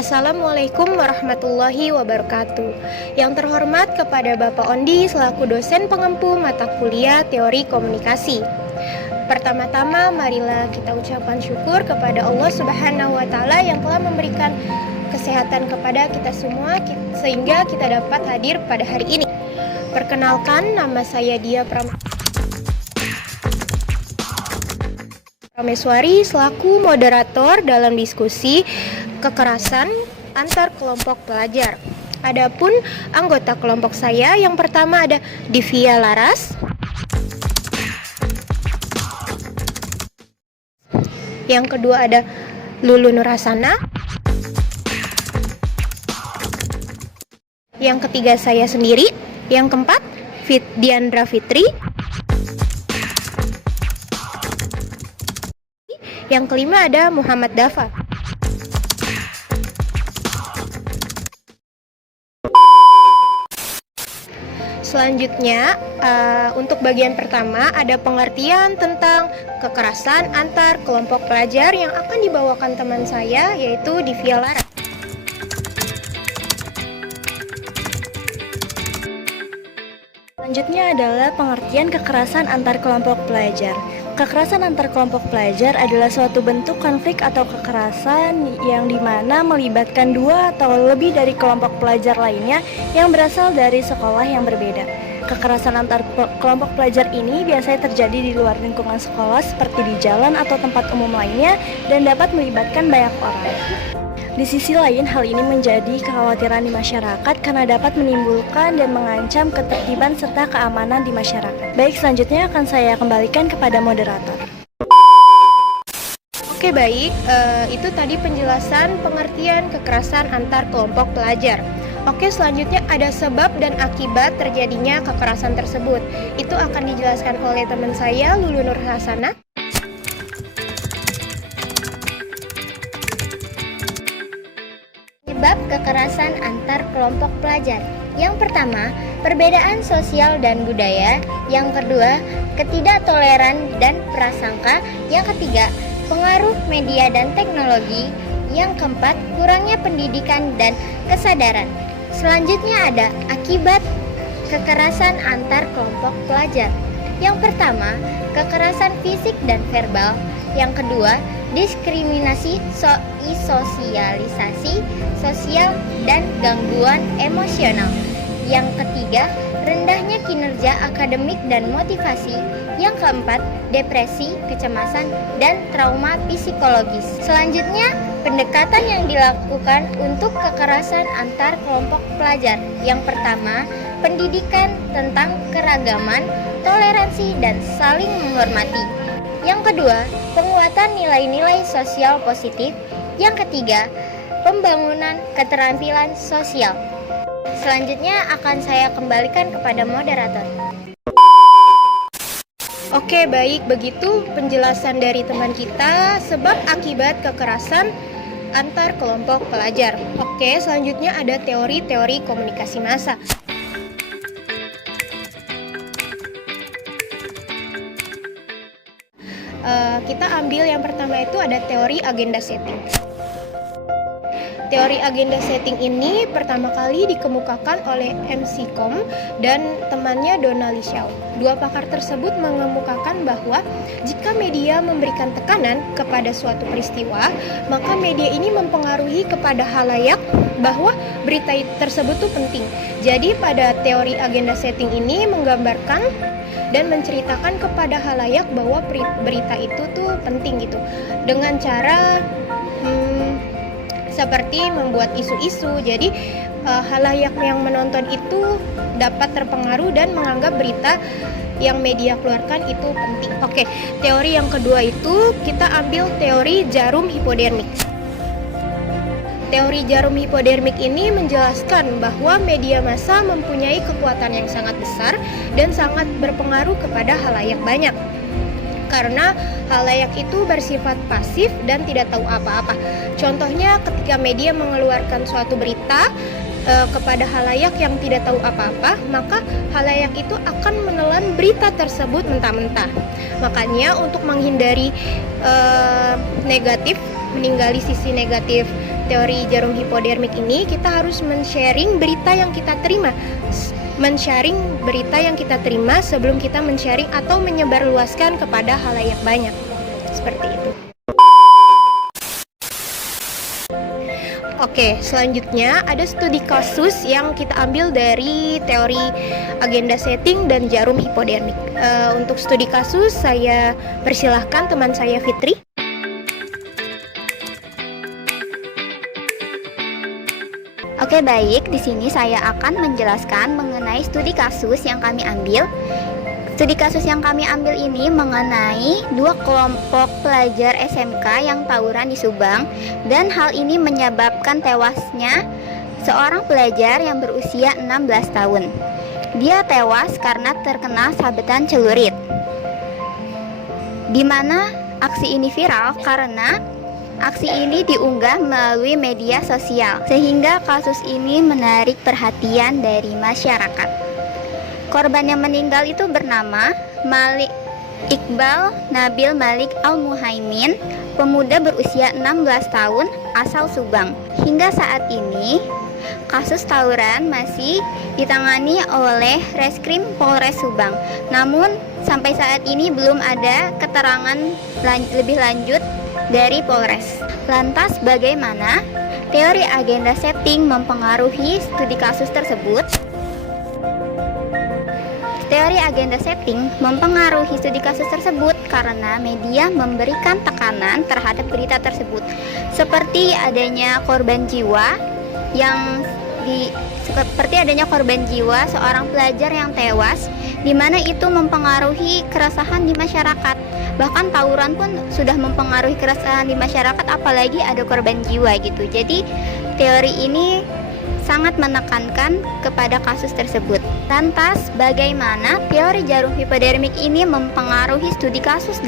Assalamualaikum warahmatullahi wabarakatuh. Yang terhormat kepada Bapak Ondi selaku dosen pengempu mata kuliah Teori Komunikasi. Pertama-tama marilah kita ucapkan syukur kepada Allah Subhanahu wa taala yang telah memberikan kesehatan kepada kita semua sehingga kita dapat hadir pada hari ini. Perkenalkan, nama saya Dia Prameswari selaku moderator dalam diskusi kekerasan antar kelompok pelajar. Adapun anggota kelompok saya yang pertama ada Divia Laras, yang kedua ada Lulu Nurhasana, yang ketiga saya sendiri, yang keempat Diandra Fitri, yang kelima ada Muhammad Dafa. Selanjutnya, untuk bagian pertama ada pengertian tentang kekerasan antar kelompok pelajar yang akan dibawakan teman saya, yaitu Divia Laras. Selanjutnya adalah pengertian kekerasan antar kelompok pelajar. Kekerasan antar kelompok pelajar adalah suatu bentuk konflik atau kekerasan yang dimana melibatkan dua atau lebih dari kelompok pelajar lainnya yang berasal dari sekolah yang berbeda. Kekerasan antar kelompok pelajar ini biasanya terjadi di luar lingkungan sekolah seperti di jalan atau tempat umum lainnya dan dapat melibatkan banyak orang. Di sisi lain, hal ini menjadi kekhawatiran di masyarakat karena dapat menimbulkan dan mengancam ketertiban serta keamanan di masyarakat. Baik, selanjutnya akan saya kembalikan kepada moderator. Oke, baik, itu tadi penjelasan pengertian kekerasan antar kelompok pelajar. Oke, selanjutnya ada sebab dan akibat terjadinya kekerasan tersebut. Itu akan dijelaskan oleh teman saya, Lulu Nurhasana. Sebab kekerasan antar kelompok pelajar. Yang pertama, perbedaan sosial dan budaya. Yang kedua, ketidaktoleran dan prasangka. Yang ketiga, pengaruh media dan teknologi. Yang keempat, kurangnya pendidikan dan kesadaran. Selanjutnya ada akibat kekerasan antar kelompok pelajar. Yang pertama, kekerasan fisik dan verbal. Yang kedua, diskriminasi, sosialisasi sosial, dan gangguan emosional. Yang ketiga, rendahnya kinerja akademik dan motivasi. Yang keempat, depresi, kecemasan, dan trauma psikologis. Selanjutnya, pendekatan yang dilakukan untuk kekerasan antar kelompok pelajar. Yang pertama, pendidikan tentang keragaman, toleransi, dan saling menghormati. Yang kedua, penguatan nilai-nilai sosial positif. Yang ketiga, pembangunan keterampilan sosial. Selanjutnya akan saya kembalikan kepada moderator. Oke, baik, begitu penjelasan dari teman kita sebab akibat kekerasan antar kelompok pelajar. Oke, selanjutnya ada teori-teori komunikasi massa. Kita ambil yang pertama itu ada teori agenda setting. Teori agenda setting ini pertama kali dikemukakan oleh McComb dan temannya Donna Lishaw. Dua pakar tersebut mengemukakan bahwa jika media memberikan tekanan kepada suatu peristiwa, maka media ini mempengaruhi kepada halayak bahwa berita tersebut tuh penting. Jadi pada teori agenda setting ini menggambarkan dan menceritakan kepada halayak bahwa berita itu tuh penting gitu, dengan cara seperti membuat isu-isu. Jadi halayak yang menonton itu dapat terpengaruh dan menganggap berita yang media keluarkan itu penting. Oke, teori yang kedua itu kita ambil teori jarum hipodermik. Teori jarum hipodermik ini menjelaskan bahwa media massa mempunyai kekuatan yang sangat besar dan sangat berpengaruh kepada halayak banyak. Karena halayak itu bersifat pasif dan tidak tahu apa-apa. Contohnya ketika media mengeluarkan suatu berita kepada halayak yang tidak tahu apa-apa, maka halayak itu akan menelan berita tersebut mentah-mentah. Makanya untuk menghindari negatif, meninggali sisi negatif teori jarum hipodermik ini kita harus men-sharing berita yang kita terima. Men-sharing berita yang kita terima sebelum kita men-sharing atau menyebarluaskan kepada halayak banyak. Seperti itu. Oke, selanjutnya ada studi kasus yang kita ambil dari teori agenda setting dan jarum hipodermik. Untuk studi kasus, saya persilahkan teman saya Fitri. Oke, baik. Di sini saya akan menjelaskan mengenai studi kasus yang kami ambil. Studi kasus yang kami ambil ini mengenai dua kelompok pelajar SMK yang tawuran di Subang, dan hal ini menyebabkan tewasnya seorang pelajar yang berusia 16 tahun. Dia tewas karena terkena sabetan celurit. Di mana aksi ini viral karena aksi ini diunggah melalui media sosial, sehingga kasus ini menarik perhatian dari masyarakat. Korban yang meninggal itu bernama Malik Iqbal Nabil Malik Al-Muhaimin, pemuda berusia 16 tahun asal Subang. Hingga saat ini, kasus tawuran masih ditangani oleh Reskrim Polres Subang. Namun, sampai saat ini belum ada keterangan lebih lanjut dari Polres. Lantas, bagaimana teori agenda setting mempengaruhi studi kasus tersebut? Teori agenda setting mempengaruhi studi kasus tersebut karena media memberikan tekanan terhadap berita tersebut, seperti adanya korban jiwa seorang pelajar yang tewas, di mana itu mempengaruhi keresahan di masyarakat. Bahkan tawuran pun sudah mempengaruhi keresahan di masyarakat, apalagi ada korban jiwa gitu. Jadi teori ini sangat menekankan kepada kasus tersebut. Lantas, bagaimana teori jarum hipodermik ini mempengaruhi studi kasus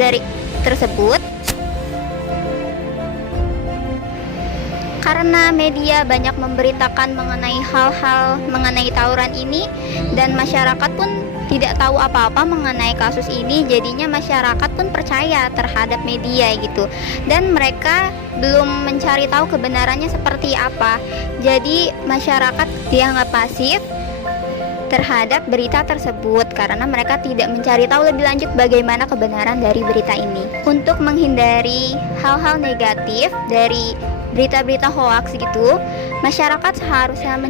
tersebut? Karena media banyak memberitakan mengenai hal-hal mengenai tawuran ini, dan masyarakat pun tidak tahu apa-apa mengenai kasus ini, jadinya masyarakat pun percaya terhadap media gitu, dan mereka belum mencari tahu kebenarannya seperti apa. Jadi masyarakat dianggap pasif terhadap berita tersebut karena mereka tidak mencari tahu lebih lanjut bagaimana kebenaran dari berita ini. Untuk menghindari hal-hal negatif dari berita-berita hoaks gitu, masyarakat seharusnya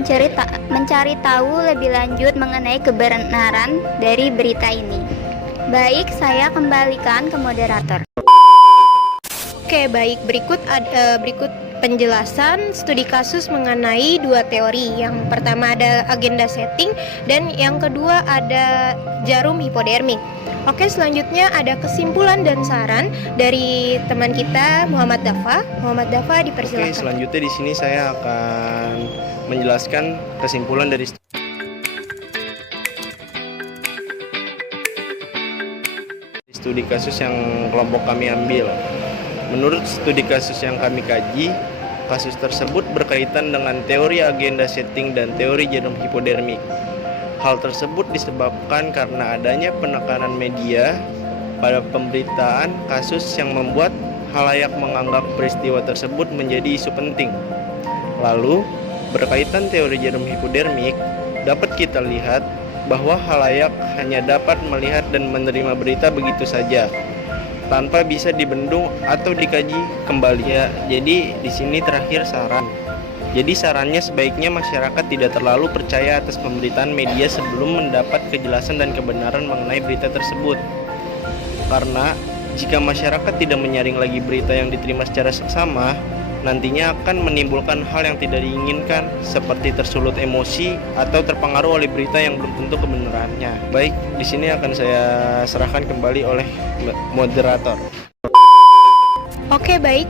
mencari tahu lebih lanjut mengenai kebenaran dari berita ini. Baik, saya kembalikan ke moderator. Oke, baik. Berikut penjelasan studi kasus mengenai dua teori. Yang pertama ada agenda setting dan yang kedua ada jarum hipodermik. Oke, selanjutnya ada kesimpulan dan saran dari teman kita Muhammad Dafa. Muhammad Dafa, dipersilakan. Oke, selanjutnya di sini saya akan menjelaskan kesimpulan dari studi kasus yang kelompok kami ambil. Menurut studi kasus yang kami kaji, kasus tersebut berkaitan dengan teori agenda setting dan teori jarum hipodermik. Hal tersebut disebabkan karena adanya penekanan media pada pemberitaan kasus yang membuat halayak menganggap peristiwa tersebut menjadi isu penting. Lalu, berkaitan teori jarum hipodermik, dapat kita lihat bahwa halayak hanya dapat melihat dan menerima berita begitu saja, tanpa bisa dibendung atau dikaji kembali. Ya, jadi di sini terakhir saran. Jadi sarannya sebaiknya masyarakat tidak terlalu percaya atas pemberitaan media sebelum mendapat kejelasan dan kebenaran mengenai berita tersebut. Karena jika masyarakat tidak menyaring lagi berita yang diterima secara seksama, nantinya akan menimbulkan hal yang tidak diinginkan, seperti tersulut emosi atau terpengaruh oleh berita yang belum tentu kebenarannya. Baik, di sini akan saya serahkan kembali oleh moderator. Oke, baik.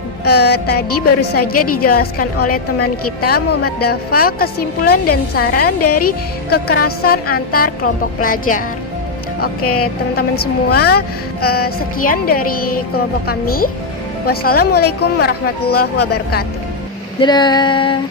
Tadi baru saja dijelaskan oleh teman kita Muhammad Dafa kesimpulan dan saran dari kekerasan antar kelompok pelajar. Oke, teman-teman semua, sekian dari kelompok kami. Wassalamualaikum warahmatullahi wabarakatuh. Dadah.